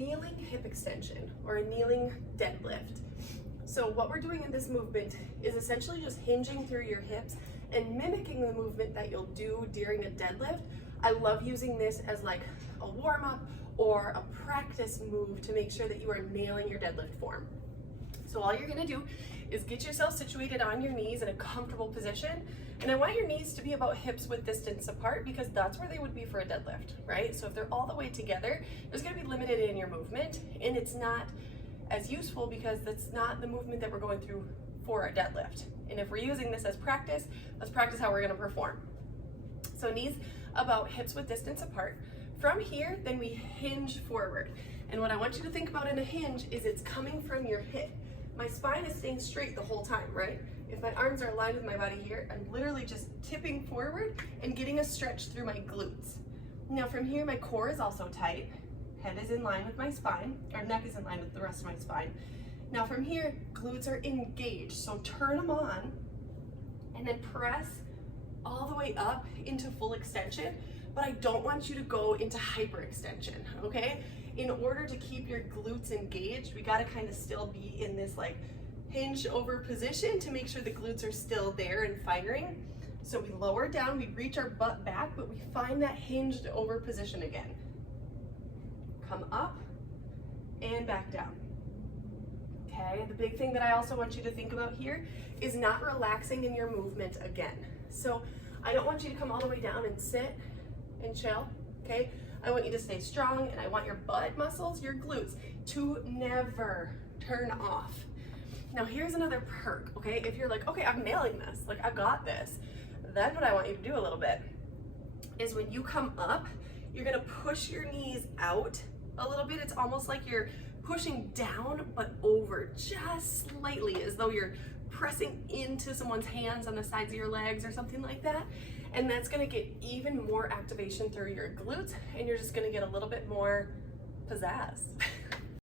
kneeling hip extension or a kneeling deadlift. So what we're doing in this movement is essentially just hinging through your hips and mimicking the movement that you'll do during a deadlift. I love using this as like a warm-up or a practice move to make sure that you are nailing your deadlift form. So all you're gonna do is get yourself situated on your knees in a comfortable position. And I want your knees to be about hips width distance apart because that's where they would be for a deadlift, right? So if they're all the way together, there's gonna be limited in your movement, and it's not as useful because that's not the movement that we're going through for a deadlift. And if we're using this as practice, let's practice how we're gonna perform. So knees about hips width distance apart. From here, then we hinge forward. And what I want you to think about in a hinge is it's coming from your hip. My spine is staying straight the whole time, right? If my arms are aligned with my body here, I'm literally just tipping forward and getting a stretch through my glutes. Now from here, my core is also tight. Head is in line with my spine, or neck is in line with the rest of my spine. Now from here, glutes are engaged. So turn them on and then press all the way up into full extension, but I don't want you to go into hyperextension, okay? In order to keep your glutes engaged, we gotta kind of still be in this like hinge over position to make sure the glutes are still there and firing. So we lower down, we reach our butt back, but we find that hinged over position again. Come up and back down. Okay, the big thing that I also want you to think about here is not relaxing in your movement again. So I don't want you to come all the way down and sit and chill, okay? I want you to stay strong, and I want your butt muscles, your glutes, to never turn off. Now here's another perk, okay? If you're like, okay, I'm nailing this, like I've got this, then what I want you to do a little bit is when you come up, you're gonna push your knees out a little bit. It's almost like you're pushing down but over just slightly, as though you're pressing into someone's hands on the sides of your legs or something like that. And that's gonna get even more activation through your glutes, and you're just gonna get a little bit more pizzazz.